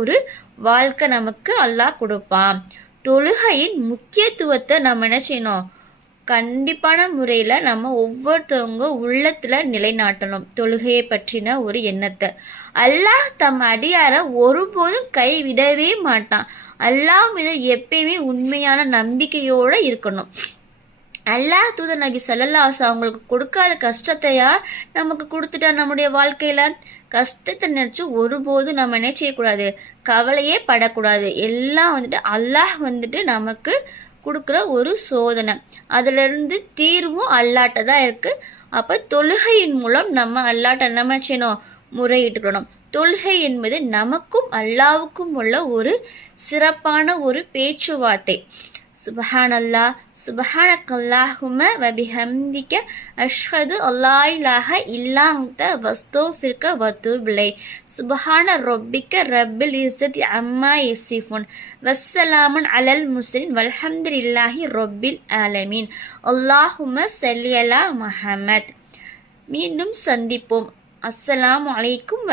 ஒரு வாழ்க்கை நமக்கு அல்லாஹ் கொடுப்பான். தொழுகையின் முக்கியத்துவத்தை நம்ம என்ன செய்யணும், கண்டிப்பான முறையில் நம்ம ஒவ்வொருத்தவங்க உள்ளத்தில் நிலைநாட்டணும். தொழுகையை பற்றின ஒரு எண்ணத்தை அல்லாஹ் தம் அடியாரை ஒருபோதும் கைவிடவே மாட்டான். அல்லாஹ் மீது எப்பயுமே உண்மையான நம்பிக்கையோடு இருக்கணும். அல்லாஹ் தூதர் நபி ஸல்லல்லாஹு அலைஹி அவங்களுக்கு கொடுக்காத கஷ்டத்தையா நமக்கு கொடுத்துட்டா நம்முடைய வாழ்க்கையில. கஷ்டத்தை நினைச்சு ஒருபோதும் நம்ம என்ன செய்யக்கூடாது, கவலையே படக்கூடாது. எல்லாம் அல்லாஹ் நமக்கு கொடுக்குற ஒரு சோதனை, அதுல இருந்து தீர்வும் அல்லாட்ட தான் இருக்கு. அப்ப தொழுகையின் மூலம் நம்ம அல்லாட்ட என்ன செய்யணும், முறையிட்டுக்கணும். தொழுகை என்பது நமக்கும் அல்லாவுக்கும் உள்ள ஒரு சிறப்பான ஒரு பேச்சுவார்த்தை. சுபஹானல்லாஹ் சுபஹானக்கல்லாஹும்ம வபிஹம்திக அஷ்ஹது அல்லா இலாஹ இல்லா அன்த வஸ்தக்ஃபிருக வஅத்தூபு இலைக். சுபஹான ரப்பிக ரப்பில் இஸ்ஸத்தி அம்மா யசிஃபூன் வஸ்ஸலாமுன் அலல் முர்ஸலீன் வல்ஹம்துலில்லாஹி ரப்பில் ஆலமீன். அல்லாஹும்ம ஸல்லி அலா முஹம்மத். மீண்டும் சந்திப்போம். அஸ்ஸலாமு அலைக்கும்